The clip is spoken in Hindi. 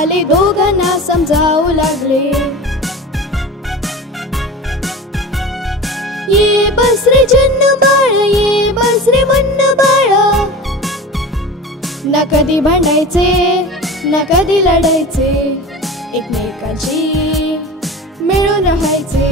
आले दोघांना समजावू लागले. ये बस रे जन्न बाळ, ये बस रे मन्न बाळ. ना कधी भांडायचे ना कधी लढायचे, एकमेकांशी मिळून राहायचे.